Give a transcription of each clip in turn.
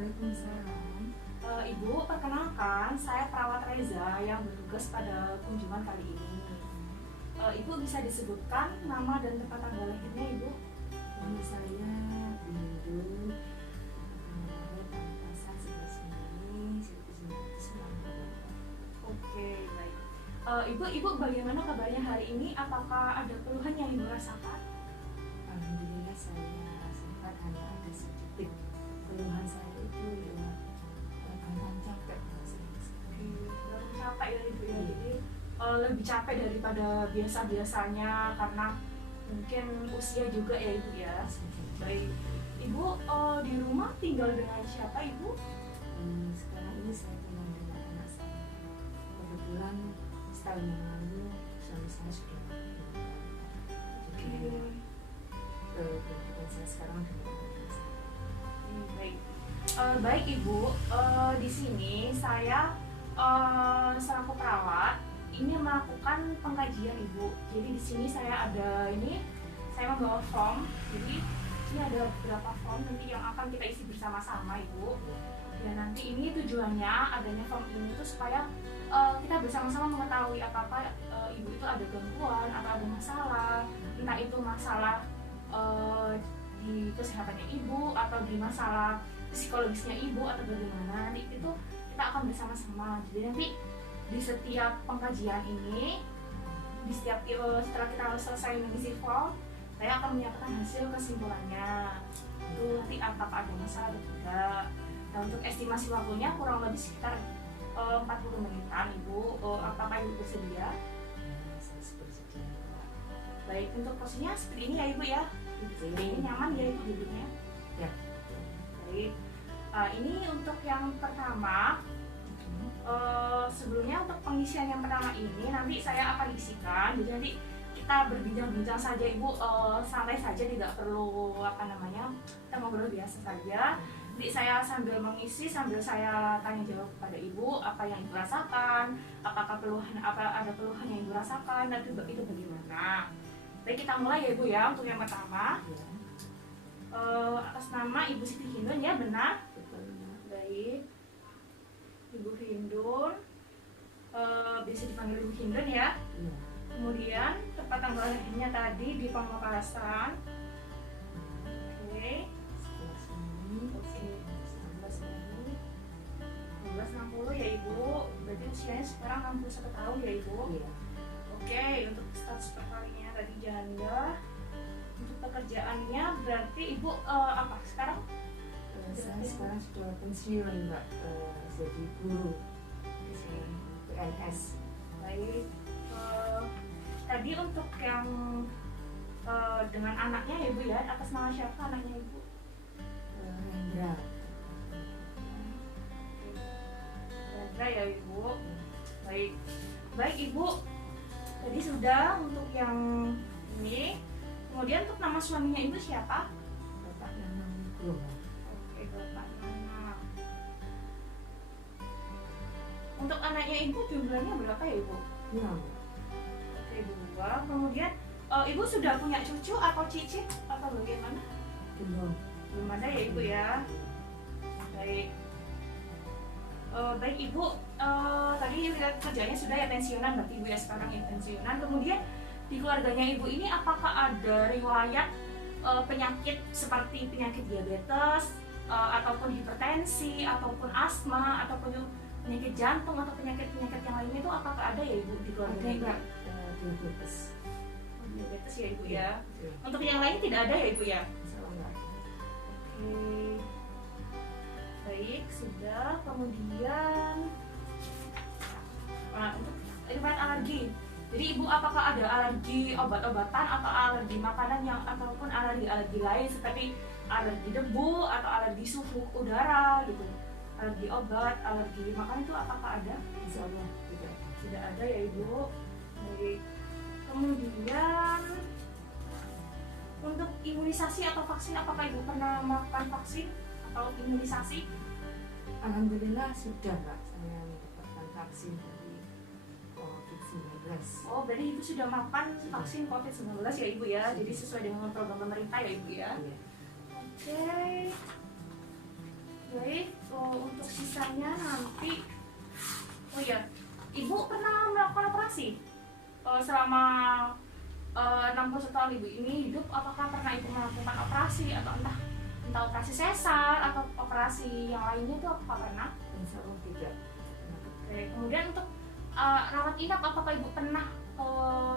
Waalaikumsalam. Ibu, perkenalkan, saya perawat Reza yang bertugas pada kunjungan kali ini. Ibu bisa disebutkan nama dan tempat tanggal lahirnya, Ibu? Ini saya Bindu, tanggal pasar 11 Mei 1990. Oke, baik. Ibu bagaimana kabarnya hari ini? Apakah ada keluhan yang Ibu rasakan? Alhamdulillah saya sempat hanya ada sedikit keluhan saya itu ya gampang capek Baru capek ya Ibu ya, jadi lebih capek daripada biasa-biasanya karena mungkin usia juga ya Ibu ya. Baik, Ibu di rumah tinggal dengan siapa Ibu? Sekarang ini saya tinggal dengan anak saya. Kebetulan setahun yang lalu suami saya sudah meninggal. Jadi kebetulan saya sekarang dengan anak saya. Baik. Baik Ibu, di sini saya selaku perawat ini melakukan pengkajian Ibu. Jadi di sini saya membawa form. Jadi ini ada beberapa form nanti yang akan kita isi bersama-sama Ibu. Dan nanti ini tujuannya adanya form ini tuh supaya kita bersama-sama mengetahui apa-apa Ibu itu ada gangguan atau ada masalah, entah itu masalah di kesehatannya Ibu atau di masalah psikologisnya Ibu atau bagaimana. Nanti itu kita akan bersama-sama. Jadi nanti di setiap pengkajian ini, setelah kita selesai mengisi form, saya akan menyatakan hasil kesimpulannya. Itu nanti apakah ada masalah atau tidak. Nah, untuk estimasi waktunya kurang lebih sekitar 40 menitan Ibu. Apakah Ibu bersedia? Saya bersedia. Baik, untuk posisinya seperti ini ya Ibu ya. Seperti ini nyaman ya Ibu duduknya? Ya. Baik. Ini untuk yang pertama. Sebelumnya untuk pengisian yang pertama ini nanti saya akan isikan. Jadi nanti kita berbincang-bincang saja Ibu, santai saja, tidak perlu kita ngobrol biasa saja. Jadi saya sambil mengisi, sambil saya tanya jawab kepada Ibu apa yang Ibu rasakan, apakah ada keluhan yang Ibu rasakan, dan itu bagaimana. Baik, kita mulai ya Ibu ya untuk yang pertama. Atas nama Ibu Siti Hindun ya, benar? Baik, Ibu Hindun, bisa dipanggil Ibu Hindun ya. Kemudian tempat tanggal lahirnya tadi di Pamekasan. Oke. 1960 ya Ibu. Berarti usianya sekarang 61 tahun ya Ibu. Oke, untuk status perkawinannya tadi janda. Untuk pekerjaannya berarti Ibu apa sekarang? Saya sekarang sudah pensiun Mbak, jadi guru PNS. Baik. Tadi untuk yang dengan anaknya ya Ibu ya, atas nama siapa anaknya Ibu? Rendra. Rendra ya Ibu. Baik. Baik Ibu. Tadi sudah untuk yang ini. Kemudian untuk nama suaminya Ibu siapa? Bapak nama Nugroho. Oke, Bapak Nana. Untuk anaknya Ibu jumlahnya berapa ya Ibu? Ya. Oke, 2. Kemudian Ibu sudah punya cucu atau cicit atau bagaimana? Belum. Belum ada ya Ibu ya. Baik. Baik Ibu, tadi lihat kerjanya sudah ya pensiunan, berarti Ibu ya sekarang ya pensiunan. Kemudian di keluarganya Ibu ini apakah ada riwayat penyakit seperti penyakit diabetes, ataupun hipertensi, ataupun asma, ataupun penyakit jantung atau penyakit-penyakit yang lainnya itu apakah ada ya Ibu di keluarganya Ibu? Diabetes. Diabetes ya Ibu ya. Untuk yang lain tidak ada ya Ibu ya? Oke. Baik, sudah. Kemudian untuk riwayat alergi. Jadi Ibu apakah ada alergi obat-obatan atau alergi makanan ataupun alergi lain seperti alergi debu atau alergi suhu udara gitu? Alergi obat, alergi makanan itu apakah ada? Insya Allah Tidak ada ya Ibu. Baik. Kemudian untuk imunisasi atau vaksin, apakah Ibu pernah melakukan vaksin atau imunisasi? Alhamdulillah sudah Mbak, saya mendapatkan vaksin dari COVID-19. Oh, berarti Ibu sudah melakukan vaksin COVID-19 ya Ibu ya? Jadi sesuai dengan program pemerintah ya Ibu ya? Iya. Oke. Baik, untuk sisanya nanti, oh ya, ibu pernah melakukan operasi selama 61 tahun ibu ini hidup, apakah pernah ibu melakukan operasi atau entah operasi sesar atau operasi yang lainnya itu apakah pernah? Insya Allah tidak. Oke, kemudian untuk rawat inap, apakah ibu pernah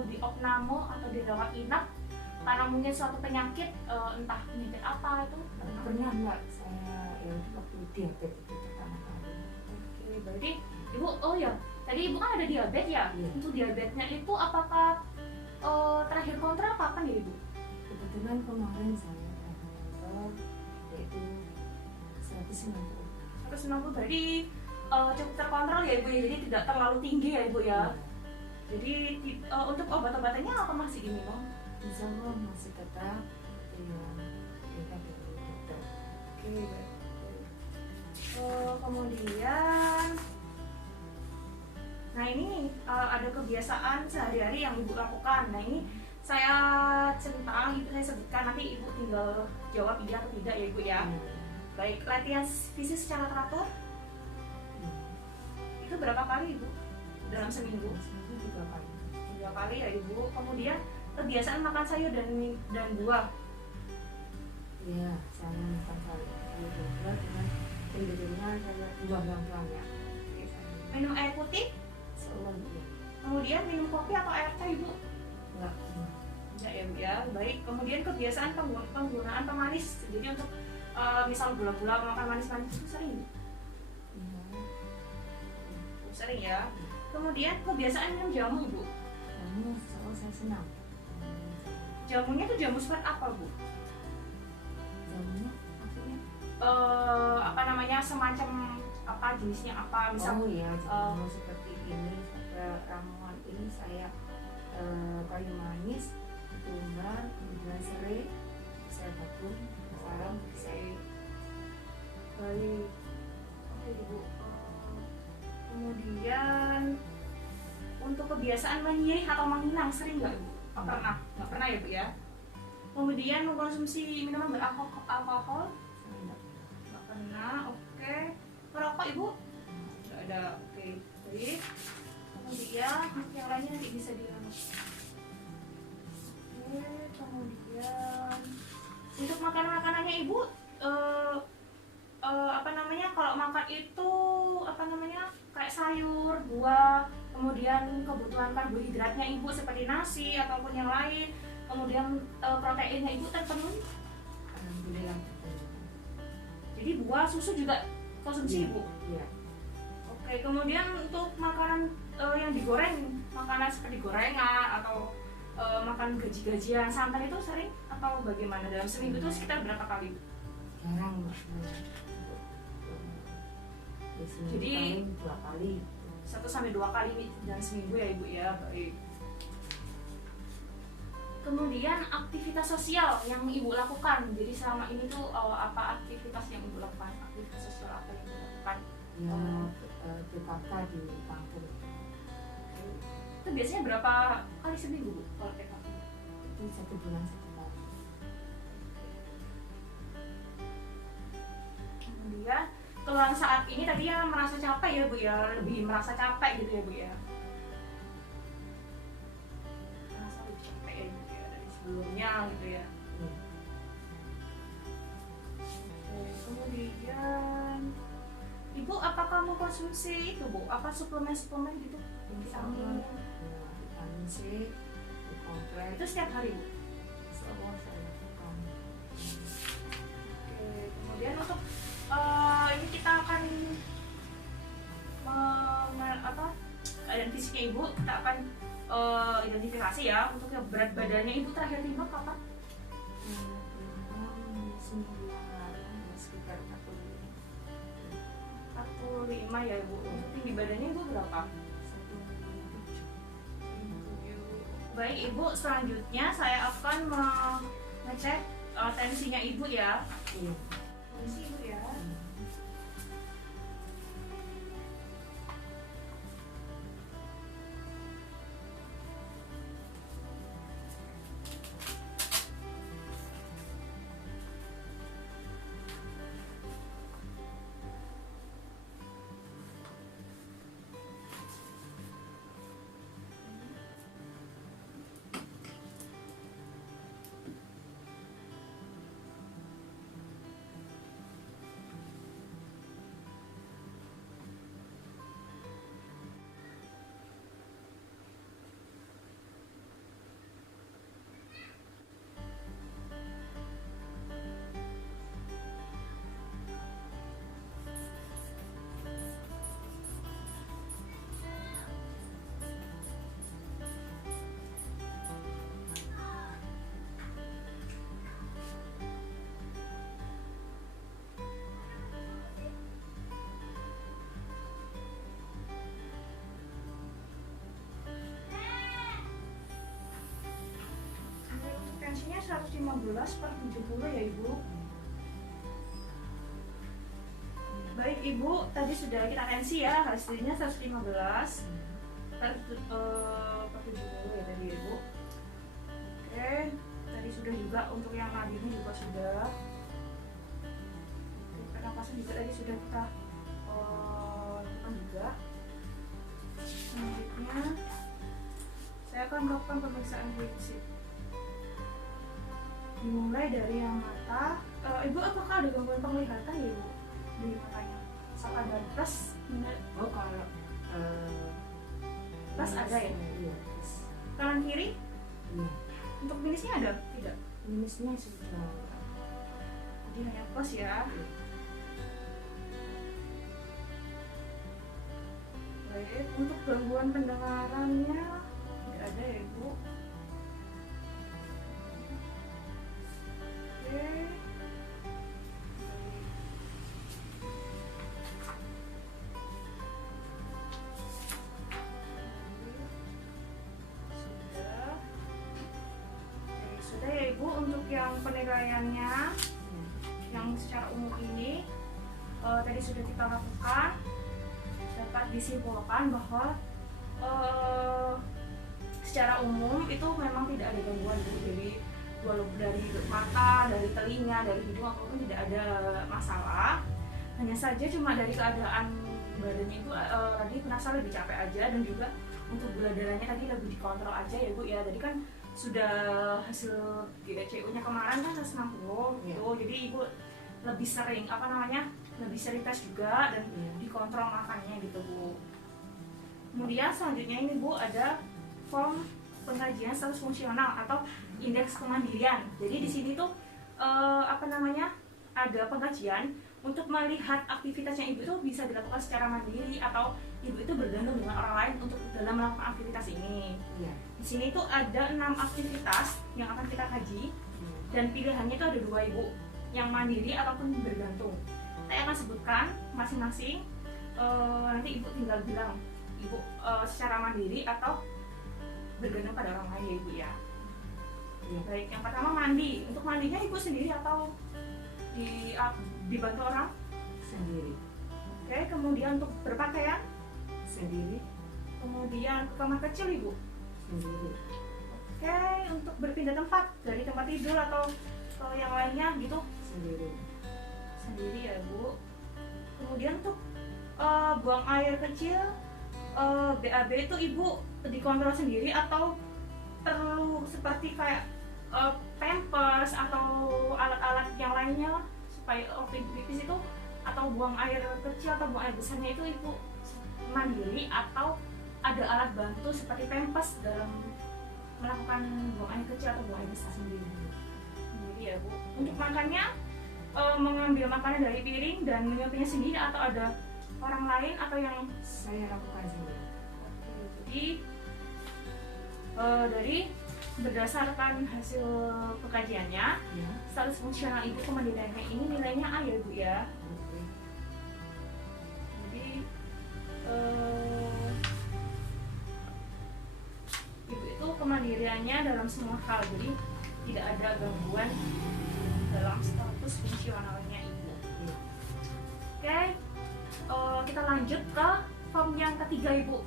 di opname atau dirawat inap karena mungkin suatu penyakit, entah penyakit apa itu? Pernah Mbak, saya ya waktu diabetes itu pertama kali. Oke, berarti ibu, oh ya, tadi ibu kan ada diabetes ya? Iya. Untuk diabetesnya itu apakah terakhir kontrol kapan ya ibu? Kebetulan kemarin saya kontrol yaitu 190. 190, berarti cukup terkontrol ya ibu ya, jadi tidak terlalu tinggi ya ibu ya. Jadi untuk obat-obatannya apa masih diminum? Insya Allah masih tetap yang kita dari dokter. Oke, baik. Kemudian, nah ini ada kebiasaan sehari-hari yang ibu lakukan. Nah ini saya cerita, itu saya sebutkan, nanti ibu tinggal jawab iya atau tidak ya ibu ya. Baik, latihan fisik secara teratur itu berapa kali ibu dalam seminggu? Seminggu 3 kali. 3 kali ya ibu. Kemudian kebiasaan makan sayur dan buah. Iya, saya makan sayur dan buah dengan cenderungnya saya buah yang banyak. Minum air putih. Seolah iya. Kemudian minum kopi atau air teh ibu? Enggak. Enggak ya bu ya. Baik. Kemudian kebiasaan penggunaan pemanis. Jadi untuk misal gula-gula makan manis-manis itu sering bu? Iya. Sering ya. Kemudian kebiasaan minum jamu ibu? Kamu soal saya senang. Jamunya tuh jamu seperti apa bu? Jamunya maksudnya? Apa namanya, semacam apa, jenisnya apa? Misal Oh iya, jamu seperti ini. Ada ramuan ini saya kayu manis, tunggal, kemudian serai, saya tabung, salam, saya baik. Oke ibu. Kemudian untuk kebiasaan menyirih atau menginang sering nggak ibu? Nggak pernah, nggak pernah ya bu ya. Kemudian mengkonsumsi minuman beralkohol? Nggak pernah. Oke. Merokok ibu? Nggak ada. Oke. Baik. Kemudian yang lainnya nanti bisa dilanjut. Oke. Kemudian untuk makanannya ibu, apa namanya, kalau makan itu apa namanya, kayak sayur, buah, kemudian kebutuhan karbohidratnya ibu seperti nasi ataupun yang lain, kemudian proteinnya ibu terpenuhi. Alhamdulillah. Jadi buah, susu juga konsumsi ibu. Iya. Oke, kemudian untuk makanan yang digoreng, makanan seperti gorengan atau makan gaji-gajian, santan itu sering atau bagaimana? Dalam seminggu itu sekitar berapa kali? Jarang Mbak. Jadi 2 kali. 1-2 kali dalam seminggu ya ibu ya. Baik. Kemudian aktivitas sosial yang ibu lakukan. Jadi selama ini tuh apa aktivitas yang ibu lakukan? Aktivitas sosial apa yang ibu lakukan? Ya, PKK di kampung. Itu biasanya berapa kali seminggu bu kalau PKK? Itu 1 bulan 1 kali. Kemudian keluhan saat ini tadi ya merasa capek ya bu ya, lebih merasa capek gitu ya bu ya. Merasa lebih capek ya bu ya dari sebelumnya gitu ya. Oke, kemudian ibu apakah mau konsumsi itu bu? Apa suplemen gitu? Vitamin. Vitamin C, di kompleks. Itu setiap hari bu? Semua saya lakukan. Oke, kemudian untuk ini kita akan keadaan fisiknya ibu, kita akan identifikasi ya. Untuk yang berat badannya ibu terakhir timbang kapan? Seminggu yang lalu ya, sekitar 45 ya ibu. Untuk tinggi badannya ibu berapa? 1,7. Baik ibu, selanjutnya saya akan mengecek tensinya ibu ya. Iya. Tensi ibu ya. 115/70 ya Ibu. Baik Ibu, tadi sudah kita tensi ya, hasilnya 115/70 ya tadi Ibu. Oke, tadi sudah juga untuk yang nadinya juga sudah. Pernapasan juga tadi sudah kita lakukan juga. Selanjutnya saya akan melakukan pemeriksaan prinsip. Dimulai dari yang mata. Ibu apakah ada gangguan penglihatan ya Ibu di matanya? Apakah ada plus? Oh kalau Plus ada ya? Iya, plus. Kanan kiri? Iya. Untuk minusnya ada? Tidak. Minusnya sudah. Jadi hanya plus ya. Baik, untuk gangguan pendengarannya tidak ada ya Ibu. Oke. Sudah. Oke, sudah ya Ibu untuk yang penilaiannya yang secara umum ini tadi sudah kita lakukan. Dapat disimpulkan bahwa secara umum itu memang tidak ada gangguan dari walaupun dari mata, dari telinga, dari hidung apapun tidak ada masalah. Hanya saja cuma dari keadaan badannya itu tadi merasa lebih capek aja, dan juga untuk gula darahnya tadi lebih dikontrol aja ya Bu ya. Tadi kan sudah hasil GCU-nya kemarin kan 160 gitu. Jadi Ibu lebih sering lebih sering tes juga dan dikontrol makannya gitu Bu. Kemudian selanjutnya ini Bu ada form pengkajian status fungsional atau indeks kemandirian. Jadi di sini tuh ada pengkajian untuk melihat aktivitasnya Ibu itu bisa dilakukan secara mandiri atau Ibu itu bergantung dengan orang lain untuk dalam melakukan aktivitas ini. Di sini tuh ada 6 aktivitas yang akan kita kaji dan pilihannya itu ada 2 Ibu, yang mandiri ataupun bergantung. Saya akan sebutkan masing-masing, nanti Ibu tinggal bilang Ibu secara mandiri atau bergantung pada orang lain ya Ibu ya. Baik, yang pertama mandi. Untuk mandinya Ibu sendiri atau dibantu orang? Sendiri. Oke, kemudian untuk berpakaian? Sendiri. Kemudian ke kamar kecil Ibu? Sendiri. Oke, untuk berpindah tempat dari tempat tidur atau ke yang lainnya gitu? Sendiri. Sendiri ya Bu. Kemudian untuk buang air kecil, BAB itu Ibu dikontrol sendiri atau perlu seperti kayak pampers atau alat-alat yang lainnya lah, supaya waktu Ibu pipis itu atau buang air kecil atau buang air besarnya itu Ibu mandiri atau ada alat bantu seperti pampers dalam melakukan buang air kecil atau buang air besar sendiri ya Bu. Untuk makannya mengambil makanan dari piring dan menyuapinya sendiri atau ada orang lain atau yang Saya lakukan sendiri. jadi dari berdasarkan hasil pengkajiannya status fungsional Ibu kemandiriannya ini nilainya A ya Bu ya. Jadi Ibu itu kemandiriannya dalam semua hal, jadi tidak ada gangguan dalam status fungsionalnya Ibu. Oke, kita lanjut ke form yang ketiga Ibu.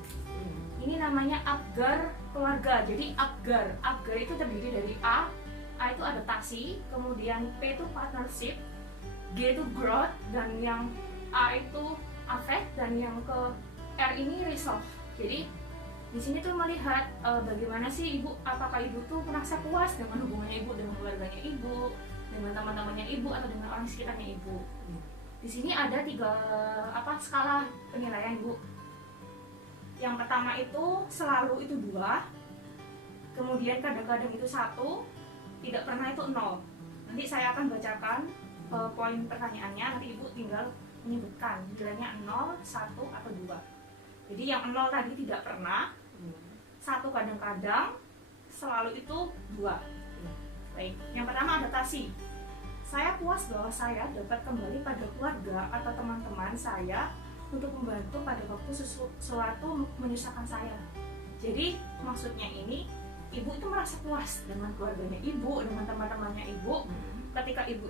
Ini namanya Apgar keluarga. Jadi Apgar itu terdiri dari A itu adaptasi, kemudian P itu partnership, G itu growth, dan yang A itu affect, dan yang ke R ini resolve. Jadi di sini tuh melihat bagaimana sih Ibu, apakah Ibu tuh merasa puas dengan hubungannya Ibu dengan keluarganya Ibu, dengan teman-temannya Ibu, atau dengan orang sekitarnya Ibu. Di sini ada 3 skala penilaian Bu. Yang pertama itu selalu itu 2, kemudian kadang-kadang itu 1, tidak pernah itu 0. Nanti saya akan bacakan poin pertanyaannya, nanti Ibu tinggal menyebutkan nilainya 0, 1, atau 2. Jadi yang 0 tadi tidak pernah, 1 kadang-kadang, selalu itu 2. Baik, yang pertama adaptasi. Saya puas bahwa saya dapat kembali pada keluarga atau teman-teman saya untuk membantu pada waktu sesuatu menyusahkan saya. Jadi maksudnya ini ibu itu merasa puas dengan keluarganya ibu, dengan teman-temannya ibu. Ketika ibu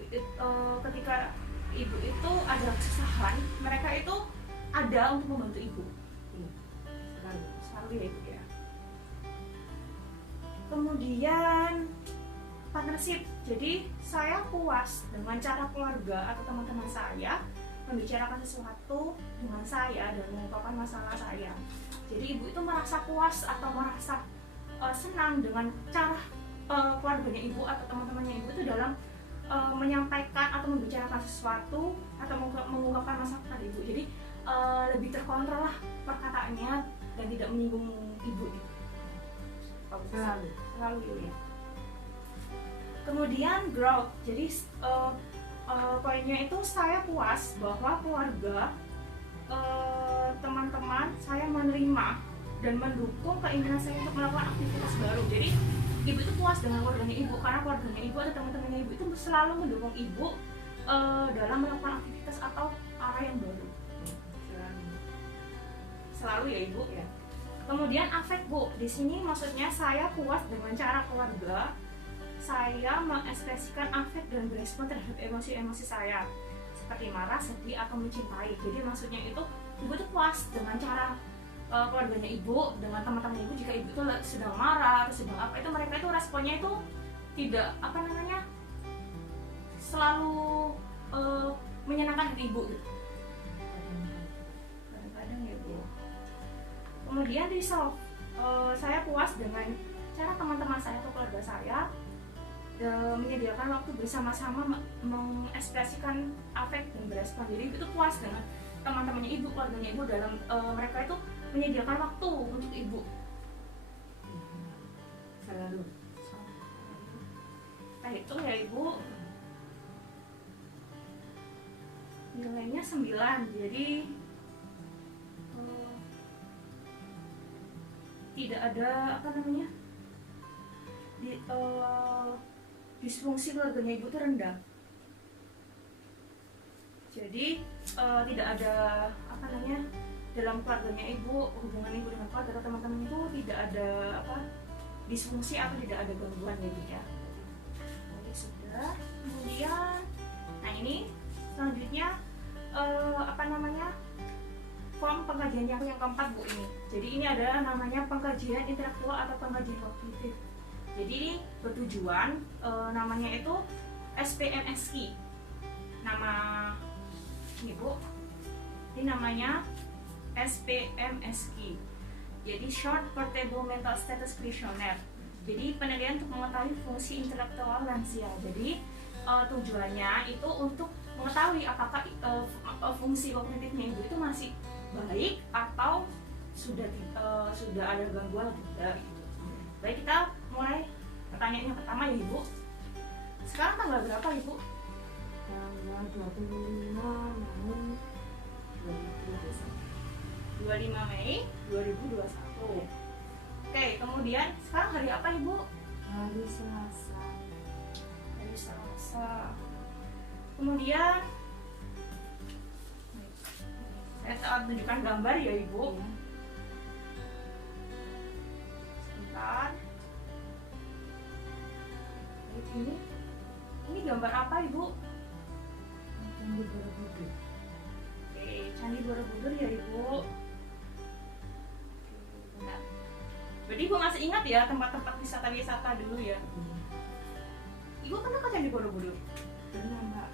itu ada kesusahan, mereka itu ada untuk membantu ibu. Selalu ya ibu ya. Kemudian partnership, jadi saya puas dengan cara keluarga atau teman-teman saya membicarakan sesuatu dengan saya dan mengungkapkan masalah saya. Jadi ibu itu merasa puas atau merasa senang dengan cara keluarganya ibu atau teman-temannya ibu itu dalam menyampaikan atau membicarakan sesuatu atau mengungkapkan masalah ibu. Jadi lebih terkontrol lah perkataannya dan tidak menyinggung ibu. Selalu ya. Kemudian growth, jadi poinnya itu saya puas bahwa keluarga, teman-teman saya menerima dan mendukung keinginan saya untuk melakukan aktivitas baru. Jadi ibu itu puas dengan keluarganya ibu karena keluarganya ibu atau teman-temannya ibu itu selalu mendukung ibu dalam melakukan aktivitas atau arah yang baru. Selalu ya ibu ya. Kemudian affect bu, di sini maksudnya saya puas dengan cara keluarga saya mengekspresikan affect dan berespon terhadap emosi-emosi saya seperti marah, sedih atau mencintai. Jadi maksudnya itu ibu tuh puas dengan cara keluarganya ibu, dengan teman-teman ibu. Jika ibu itu sedang marah atau sedang apa itu, mereka itu responnya itu tidak selalu menyenangkan hati ibu gitu. Kadang-kadang ya bu. Kemudian resolve, saya puas dengan cara teman-teman saya atau keluarga saya menyediakan waktu bersama-sama mengekspresikan affect dan berespon. Jadi ibu itu puas dengan teman-temannya ibu, keluarganya ibu dalam mereka itu menyediakan waktu untuk ibu. Selalu. Nah itu ya ibu. Nilainya 9, jadi tidak ada disfungsi keluarganya ibu itu rendah. Jadi tidak ada dalam keluarganya ibu, hubungan ibu dengan keluarga atau teman-teman itu tidak ada disfungsi atau tidak ada gangguan ya bu ya. Oke sudah. Kemudian nah ini selanjutnya form pengkajian yang keempat bu ini. Jadi ini adalah namanya pengkajian intelektual atau pengkajian kognitif. Jadi ini bertujuan namanya itu SPMSI. Nama ini bu, ini namanya SPMSI. Jadi Short Portable Mental Status Questionnaire. Jadi penilaian untuk mengetahui fungsi intelektual lansia. Jadi tujuannya itu untuk mengetahui apakah fungsi kognitifnya ibu itu masih baik atau sudah ada gangguan atau tidak gitu. Baik, kita mulai pertanyaan yang pertama ya ibu. Sekarang tanggal berapa ibu? Tanggal 25 Mei 2021. Oke, kemudian sekarang hari apa ibu? Hari Selasa. Hari Selasa. Kemudian saya saat tunjukkan gambar ya ibu. Sebentar. Ini gambar apa ibu? Candi Borobudur. Oke, Candi Borobudur ya ibu. Benar. Berarti ibu masih ingat ya tempat-tempat wisata-wisata dulu ya? Ibu pernah ke Candi Borobudur? Pernah mbak.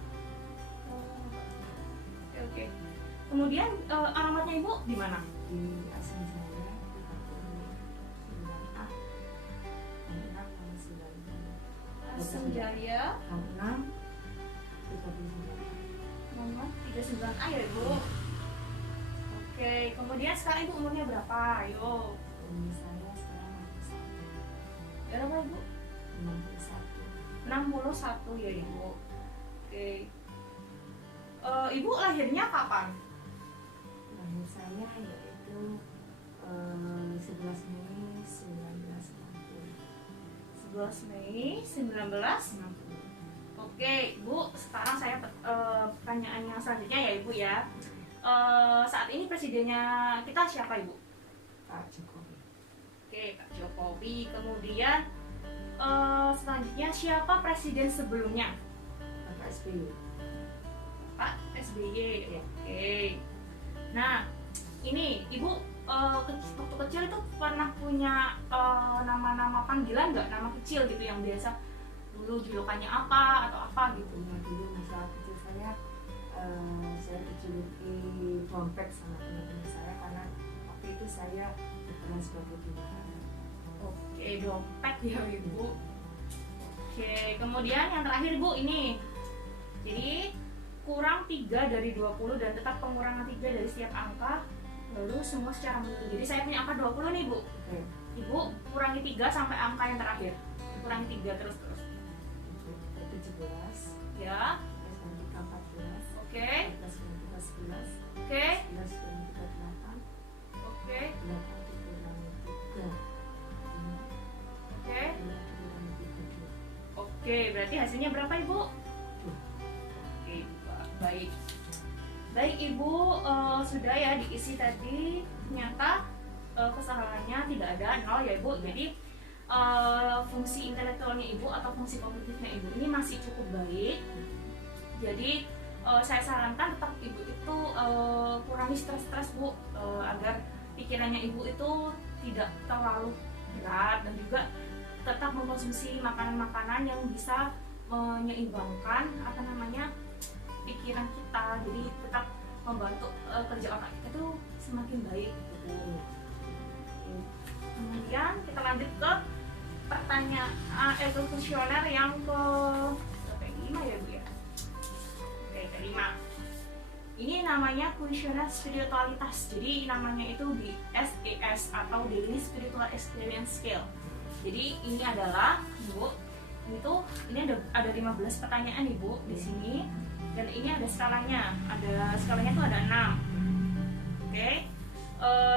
Oke. Kemudian alamatnya ibu di mana? Di Asam Jaya 39A. Asam Jaya 39A ya ibu. Oke. Kemudian sekarang ibu umurnya berapa? Ayo. Umur saya sekarang 61. Berapa ibu? 61 ya ibu. Oke. Ibu lahirnya kapan? Lahir saya yaitu 11 Mei 1960. 11 Mei 1960. Oke, Bu, sekarang saya pertanyaan yang selanjutnya ya Ibu ya. Saat ini presidennya kita siapa Ibu? Pak Jokowi. Oke, Pak Jokowi. Jokowi. Kemudian selanjutnya siapa presiden sebelumnya? Bapak SBY. Pak SBY. Ya. Oke. Nah, ini Ibu waktu kecil itu pernah punya nama-nama panggilan nggak? Nama kecil gitu yang biasa dulu julukannya apa atau apa gitu? Nah, dulu masa kecil saya dijuluki dompet sama teman-teman saya karena waktu itu saya berperan sebagai bendahara. Oke, dompet ya Ibu. Oke, kemudian yang terakhir Bu ini. Jadi kurang 3 dari 20 dan tetap pengurangan 3 dari setiap angka, lalu semua secara menurun. Jadi saya punya angka 20 nih Bu. Oke. Ibu kurangi 3 sampai angka yang terakhir. Kurangi 3 terus. 17. Ya. 13 14. Oke. 14 11. Oke. 11 8. Oke. 8 dikurangi 3. Oke. 5 dikurangi 3. Oke, berarti hasilnya berapa Ibu? Oke, baik. Baik Ibu, sudah ya diisi tadi. Ternyata kesalahannya tidak ada 0 ya Ibu. Jadi fungsi intelektualnya Ibu atau fungsi kognitifnya Ibu ini masih cukup baik. Jadi saya sarankan tetap Ibu itu kurangi stres-stres Bu, agar pikirannya Ibu itu tidak terlalu berat, dan juga tetap mengkonsumsi makanan-makanan yang bisa menyeimbangkan pikiran kita, jadi tetap membantu kerja otak kita itu semakin baik gitu. Kemudian kita lanjut ke pertanyaan kuesioner yang ke-5 ya Bu ya. Oke, ke-5. Ini namanya kuesioner spiritualitas. Jadi namanya itu di SES atau Daily Spiritual Experience Scale. Jadi ini adalah Bu, ini ada 15 pertanyaan Ibu di sini. Dan ini ada skalanya. Skalanya tuh ada 6. Oke.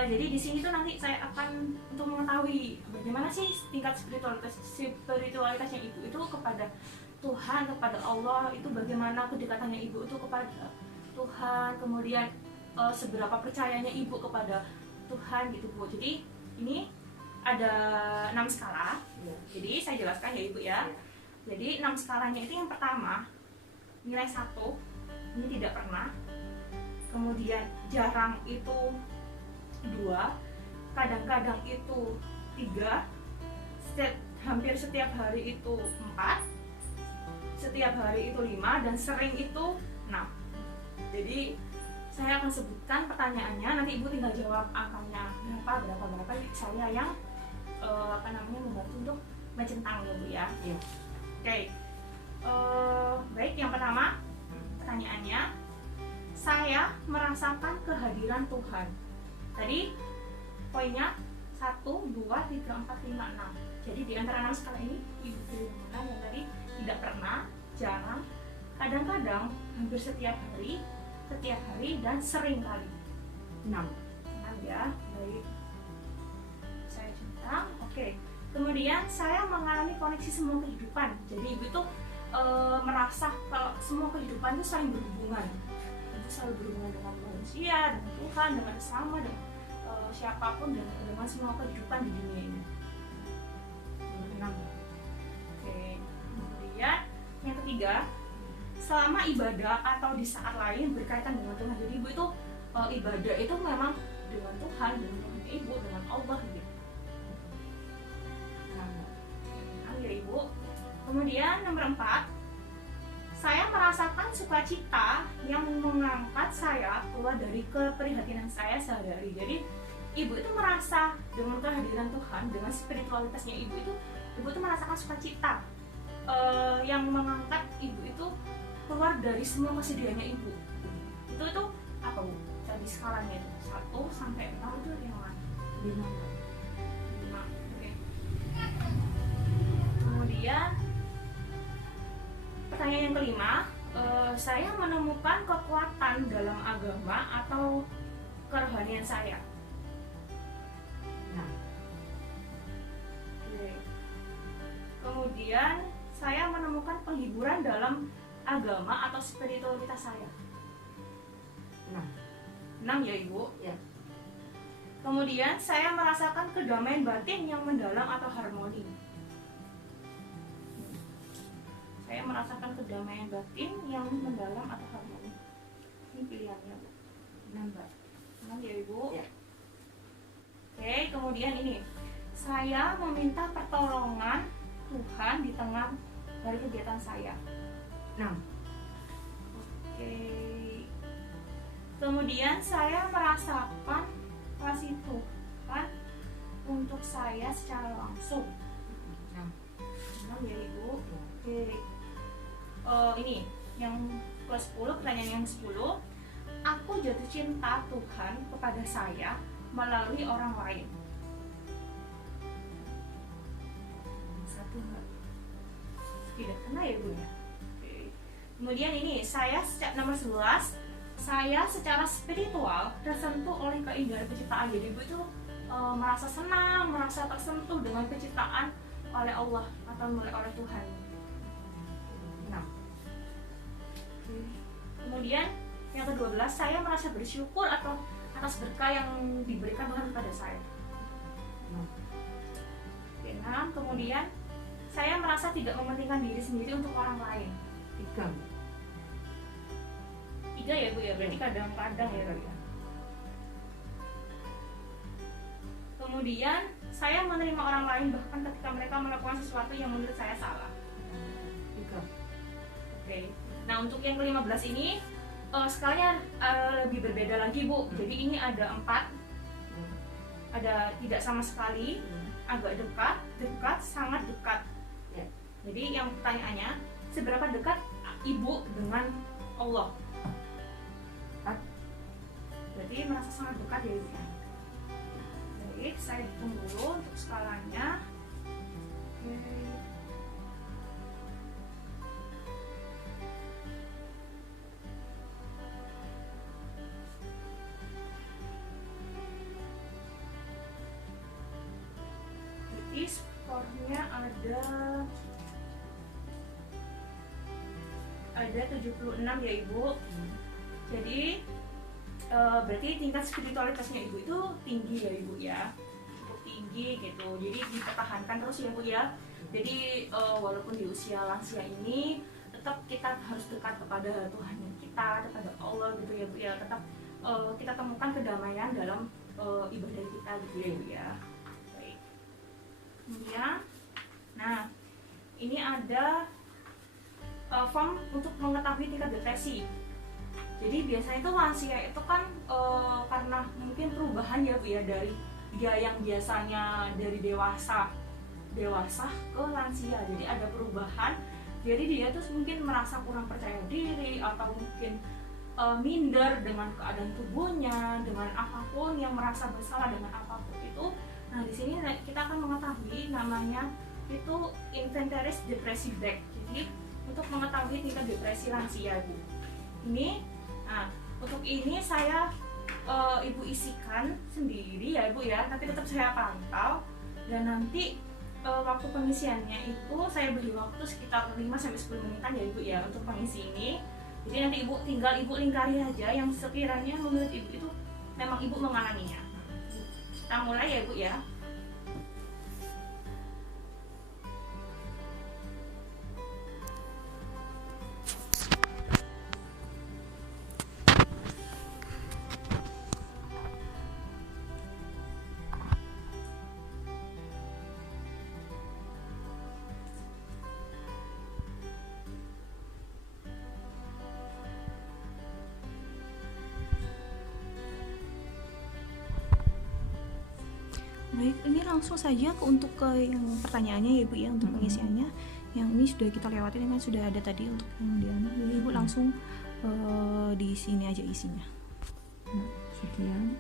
Jadi di sini tuh nanti saya akan untuk mengetahui bagaimana sih tingkat spiritualitasnya Ibu itu kepada Tuhan, kepada Allah, itu bagaimana kedekatannya Ibu itu kepada Tuhan, kemudian seberapa percayanya Ibu kepada Tuhan gitu Bu. Jadi ini ada 6 skala. Jadi saya jelaskan ya Ibu ya. Jadi 6 skalanya itu yang pertama nilai 1, ini tidak pernah. Kemudian jarang itu 2, kadang-kadang itu 3, hampir setiap hari itu 4, setiap hari itu 5, dan sering itu 6. Jadi saya akan sebutkan pertanyaannya, nanti Ibu tinggal jawab angkanya berapa. Saya yang membantu untuk mencentang ya Bu ya. Oke. Baik, yang pertama pertanyaannya, saya merasakan kehadiran Tuhan. Tadi poinnya 1, 2, 3, 4, 5, 6. Jadi di antara 6 skala ini Ibu pilih mana yang tadi tidak pernah, jarang, kadang-kadang, hampir setiap hari, dan sering kali. 6 ya. Baik, saya centang. Oke. Kemudian saya mengalami koneksi semua kehidupan. Jadi Ibu tuh merasa kalau semua kehidupan itu saling berhubungan. Itu selalu berhubungan dengan manusia, dengan Tuhan, dengan sesama, dengan siapapun, dan dengan semua kehidupan di dunia ini. Oke. Kemudian yang ketiga, selama ibadah atau di saat lain berkaitan dengan Tuhan. Jadi Ibu itu ibadah itu memang dengan Tuhan, dengan Tuhan Ibu, dengan Allah gitu. Ya Ibu. Kemudian nomor 4, saya merasakan sukacita yang mengangkat saya keluar dari keprihatinan saya sehari-hari. Jadi Ibu itu merasa dengan kehadiran Tuhan, dengan spiritualitasnya Ibu itu merasakan sukacita yang mengangkat Ibu itu keluar dari semua kesedihannya Ibu. Itu apa Bu? Tadi skalanya itu 1 sampai 6 itu yang mana? 5. Oke. Kemudian pertanyaan yang kelima, saya menemukan kekuatan dalam agama atau kerohanian saya. Kemudian saya menemukan penghiburan dalam agama atau spiritualitas saya. 6 ya Ibu. Ya. Kemudian saya merasakan kedamaian batin yang mendalam atau harmoni. Saya merasakan kedamaian batin yang mendalam atau harmoni. Ini pilihannya, Bu. 6, Mbak. 6 ya, Ibu. Ya. Oke, kemudian ini. Saya meminta pertolongan Tuhan di tengah dari kegiatan saya. 6. Oke. Kemudian saya merasakan kasih Tuhan untuk saya secara langsung. 6. 6 ya, Ibu. Oke. Ini yang ke-10, pertanyaan yang 10. Aku jatuh cinta Tuhan kepada saya melalui orang lain. 1, Mbak. Tidak kena ya, Bu ya. Oke. Kemudian ini nomor 11. Saya secara spiritual tersentuh oleh keindahan penciptaan. Jadi Ibu itu merasa senang, merasa tersentuh dengan penciptaan oleh Allah atau oleh Tuhan. 6. Kemudian yang ke-12, saya merasa bersyukur atau atas berkah yang diberikan Tuhan kepada saya. 6. Kemudian saya merasa tidak mementingkan diri sendiri untuk orang lain. 3. 3 ya, Bu ya, berarti kadang-kadang ya, Bu ya. Kemudian saya menerima orang lain bahkan ketika mereka melakukan sesuatu yang menurut saya salah. 3. Oke. Nah, untuk yang ke-15 ini skalanya lebih berbeda lagi, Bu. Jadi ini ada 4. Ada tidak sama sekali, agak dekat, dekat, sangat dekat. Ya. Jadi yang pertanyaannya, seberapa dekat Ibu dengan Allah? 4. Berarti merasa sangat dekat ya, Ibu. Baik, saya hitung dulu untuk skalanya. Oke. Berarti skornya ada 76 ya, Ibu. Jadi berarti tingkat spiritualitasnya Ibu itu tinggi ya, Ibu ya, cukup tinggi gitu. Jadi dipertahankan terus ya, Bu ya. Jadi walaupun di usia lansia ini tetap kita harus dekat kepada Tuhan kita, kepada Allah gitu ya, Bu ya. Tetap kita temukan kedamaian dalam ibadah kita gitu ya, Bu ya. Baik. Kemudian, nah ini ada form untuk mengetahui tingkat depresi. Jadi biasanya itu lansia itu kan karena mungkin perubahan ya, Bu ya, dari dia yang biasanya dari dewasa ke lansia. Jadi ada perubahan. Jadi dia tuh mungkin merasa kurang percaya diri atau mungkin minder dengan keadaan tubuhnya, dengan apapun, yang merasa bersalah dengan apapun itu. Nah, di sini kita akan mengetahui namanya itu inventaris depressive break. Jadi untuk mengetahui tingkat depresi lansia, Bu. Nah, untuk ini saya Ibu isikan sendiri ya, Bu ya. Tapi tetap saya pantau, dan nanti waktu pengisiannya itu saya beri waktu sekitar 5-10 menitan ya, Ibu ya, untuk pengisi ini. Jadi nanti Ibu tinggal lingkari aja yang sekiranya menurut Ibu itu memang Ibu mengalaminya. Kita mulai ya, Bu ya. Baik, ini langsung saja untuk ke yang pertanyaannya ya, Bu ya, untuk pengisiannya. Yang ini sudah kita lewatin kan, sudah ada tadi untuk yang di anu. Jadi Ibu langsung di sini aja isinya. Nah, sekian.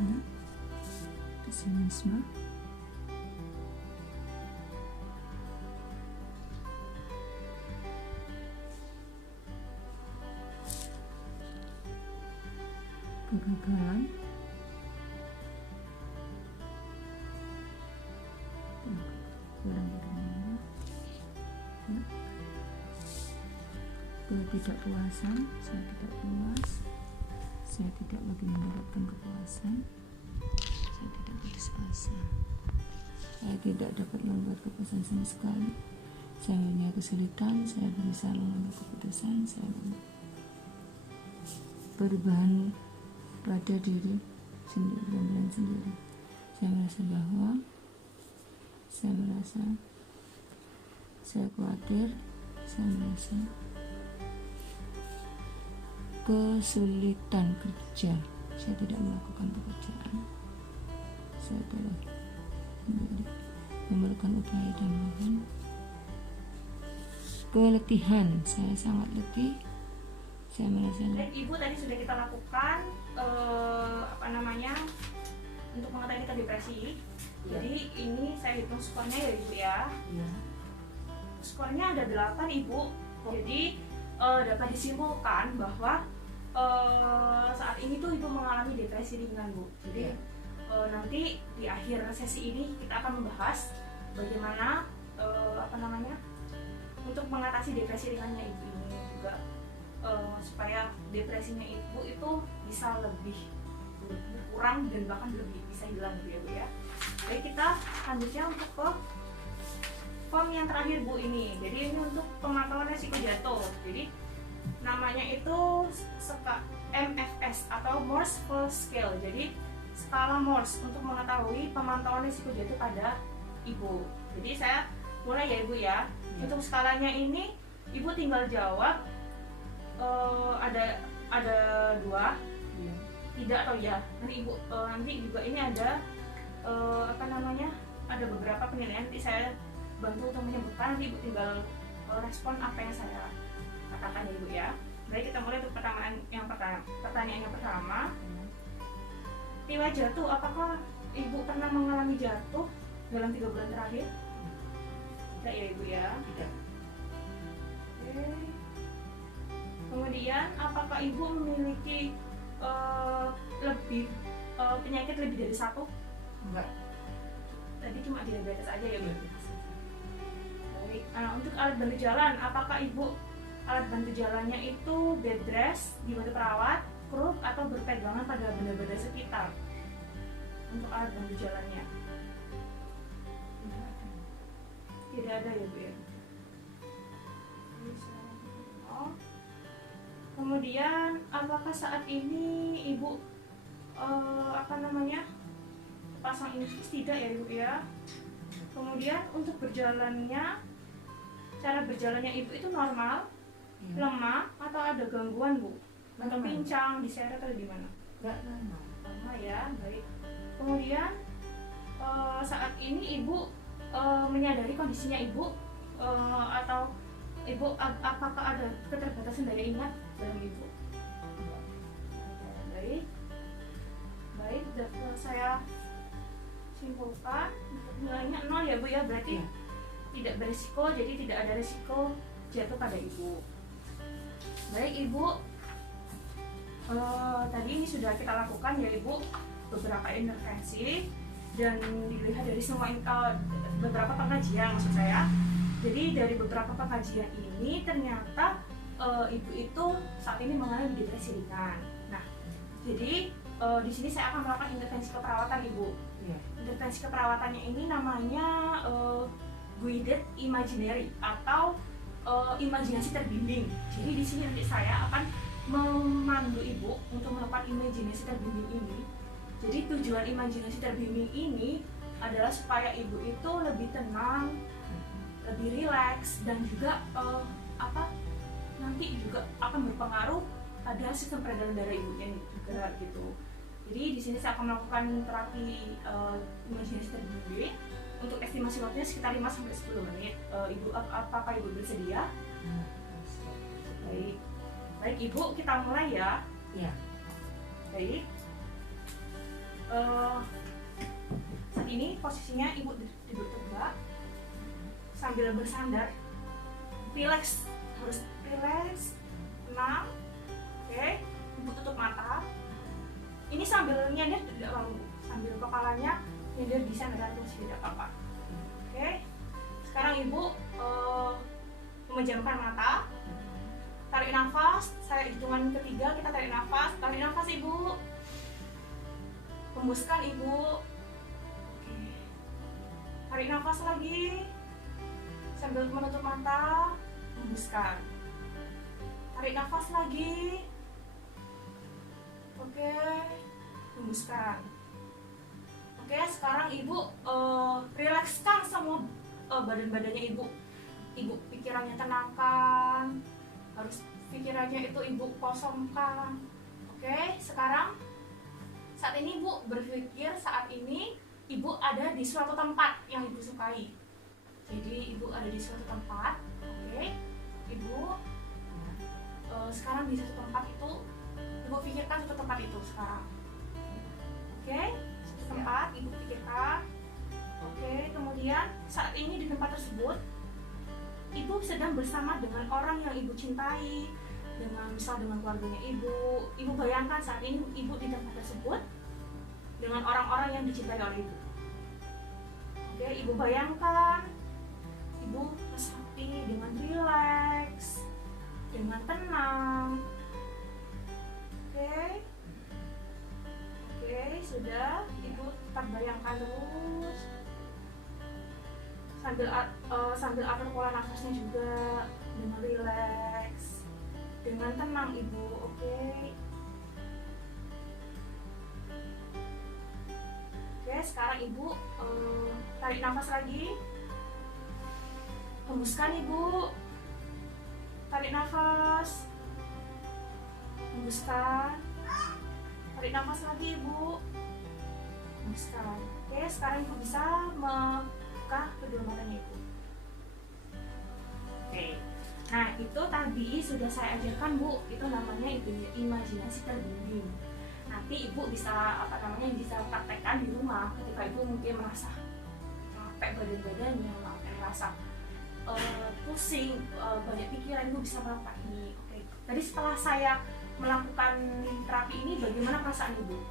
Nah, pesimisme. Kegagalan. ketidakpuasan, saya tidak puas, saya tidak lagi mendapatkan kepuasan, saya tidak putus asa, saya tidak dapat membuat kepuasan sama sekali, saya punya kesulitan, saya berusaha mengambil keputusan, saya perubahan pada diri sendiri dan sendiri. Saya merasa bahwa saya khawatir, saya merasa kesulitan kerja, saya tidak melakukan pekerjaan, saya telah memerlukan upaya dan mohon. Keletihan, saya sangat letih, saya merasa Dan Ibu tadi sudah kita lakukan untuk mengetahui kita depresi. Ya. Jadi ini saya hitung skornya ya Ibu ya. ya, Skornya ada 8 Ibu. Jadi dapat disimpulkan bahwa saat ini tuh Ibu mengalami depresi ringan Bu. Jadi Ya. nanti di akhir sesi ini kita akan membahas bagaimana untuk mengatasi depresi ringannya Ibu ini juga supaya depresinya Ibu itu bisa lebih berkurang dan bahkan lebih bisa hilang gitu ya Bu ya. Baik, kita lanjutnya untuk ke form yang terakhir Bu ini. Jadi ini untuk pemantauan resiko jatuh. Jadi namanya itu MFS atau Morse Full Scale. Jadi skala Morse untuk mengetahui pemantauan risiko jatuh pada Ibu. Jadi saya mulai ya Ibu ya. Untuk skalanya ini Ibu tinggal jawab ada 2, ya, tidak atau ya. Nanti juga ini ada ada beberapa penilaian. Nanti saya bantu untuk menyebutkan, nanti Ibu tinggal respon apa yang saya katakan ya Ibu ya. Baik, kita mulai untuk pertanyaan yang pertama. Riwayat jatuh, apakah Ibu pernah mengalami jatuh dalam 3 bulan terakhir? Tidak ya Ibu ya. tidak, Oke. Kemudian apakah Ibu memiliki penyakit lebih dari 1? enggak, Tadi cuma diabetes aja ya Bu. Baik. Untuk alat bantu jalan, apakah Ibu alat bantu jalannya itu bed rest, dibantu perawat, kruk, atau berpegangan pada benda-benda sekitar? Untuk alat bantu jalannya tidak ada ya Bu ya. Oh. Kemudian apakah saat ini Ibu pasang infus? Tidak ya Ibu ya. Kemudian untuk cara berjalannya Ibu itu normal, ya, lemah, atau ada gangguan Bu? Atau Normal. pincang, diseret atau di mana? enggak normal, Normal ya, baik. Kemudian saat ini Ibu menyadari kondisinya Ibu atau Ibu apakah ada keterbatasan daya ingat dalam Ibu? Baik, dapat saya simpulkan untuk nilainya 0 ya Bu ya, berarti ya, tidak berisiko, jadi tidak ada risiko jatuh pada Ibu. Baik Ibu, tadi ini sudah kita lakukan ya Ibu beberapa intervensi dan dilihat dari semua beberapa pengajian maksud saya. Jadi dari beberapa pengajian ini ternyata Ibu itu saat ini mengalami depresi ringan. Nah, jadi di sini saya akan melakukan intervensi keperawatan Ibu. ya, Intervensi keperawatannya ini namanya guided imaginary atau imajinasi terbimbing. Jadi di sini nanti saya akan memandu Ibu untuk melakukan imajinasi terbimbing ini. Jadi tujuan imajinasi terbimbing ini adalah supaya Ibu itu lebih tenang, lebih rileks, dan juga nanti juga akan berpengaruh pada sistem peredaran darah Ibunya juga gitu. Jadi di sini saya akan melakukan terapi imajinasi terbimbing. Untuk estimasi waktunya sekitar 5-10 menit. Ibu, apakah Ibu bersedia? Baik Ibu, kita mulai ya. ya, Baik. Saat ini posisinya Ibu duduk tegak sambil bersandar. Relax, harus relax, tenang. Oke, Ibu tutup mata. Ini sambil nyender tidak lalu, sambil kepalanya nyender di sandaran kursi, tidak apa-apa. Oke, sekarang Ibu memejamkan mata, tarik tarik nafas. Saya hitungan ketiga kita tarik nafas. Tarik nafas ibu. Hembuskan ibu. Oke. Tarik nafas lagi. Sambil menutup mata, hembuskan. Tarik nafas lagi. Oke, hembuskan. Oke, sekarang ibu rilekskan semua badan-badannya ibu. Ibu pikirannya tenangkan. Harus pikirannya itu ibu kosongkan. Oke, sekarang saat ini ibu berpikir saat ini ibu ada di suatu tempat yang ibu sukai. Jadi ibu ada di suatu tempat, oke? Ibu sekarang di suatu tempat itu, ibu pikirkan suatu tempat itu sekarang, oke? Suatu tempat ibu pikirkan, oke? Kemudian saat ini di tempat tersebut, ibu sedang bersama dengan orang yang ibu cintai, misal dengan keluarganya ibu. Ibu bayangkan saat ini ibu di tempat tersebut dengan orang-orang yang dicintai oleh ibu. Oke, ibu bayangkan. Ibu resapi dengan rileks, dengan tenang. Oke, sudah. Ibu tetap bayangkan terus. Sambil atur pola nafasnya juga dengan rileks, dengan tenang ibu. Oke, sekarang ibu tarik nafas lagi. Hembuskan ibu. Tarik nafas. Hembuskan. Tarik nafas lagi ibu. Hembuskan. Oke, sekarang ibu bisa membuka kedua matanya ibu. Oke. Nah, itu tadi sudah saya ajarkan bu. Itu namanya imajinasi terbimbing. Nanti ibu bisa bisa praktekkan di rumah ketika ibu mungkin merasa capek badan-badannya, merasa pusing, banyak pikiran, ibu bisa melakukan ini. Oke. Tadi setelah saya melakukan terapi ini, bagaimana perasaan ibu?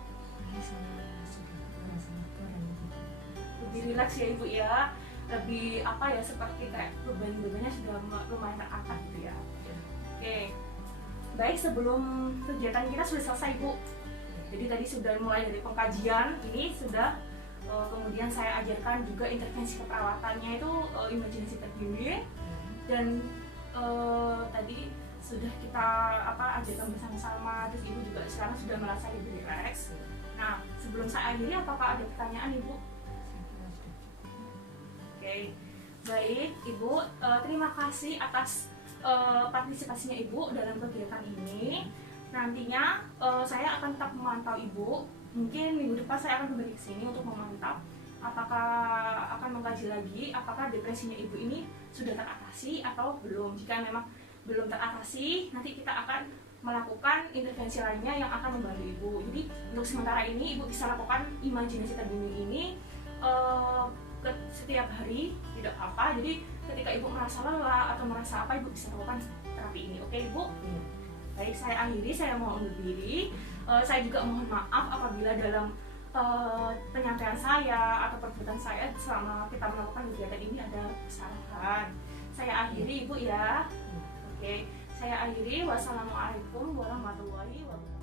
Lebih rileks ya ibu ya, lebih seperti kayak beban-bebannya sudah lumayan terangkat gitu ya. Oke. Baik, sebelum kegiatan kita sudah selesai ibu. Jadi tadi sudah mulai dari pengkajian, ini sudah kemudian saya ajarkan juga intervensi keperawatannya itu imajinasi terbimbing, dan tadi sudah kita ajarkan bersama-sama. Terus ibu juga sekarang sudah merasa lebih rileks. Nah, sebelum saya akhiri, apakah ada pertanyaan ibu? Oke, baik ibu, terima kasih atas partisipasinya ibu dalam kegiatan ini. Nantinya saya akan tetap memantau ibu. Mungkin minggu depan saya akan kembali ke sini untuk memantau apakah akan mengkaji lagi apakah depresinya ibu ini sudah teratasi atau belum. Jika memang belum teratasi, nanti kita akan melakukan intervensi lainnya yang akan membantu ibu. Jadi untuk sementara ini ibu bisa lakukan imajinasi terbimbing ini setiap hari, tidak apa. Jadi ketika ibu merasa lelah atau merasa apa, ibu bisa lakukan terapi ini. Oke ibu? Baik, saya akhiri, saya mohon undur diri. Saya juga mohon maaf apabila dalam penyampaian saya atau perbuatan saya selama kita melakukan kegiatan ini ada kesalahan. Saya akhiri ibu ya. Oke, saya akhiri. Wassalamualaikum warahmatullahi wabarakatuh.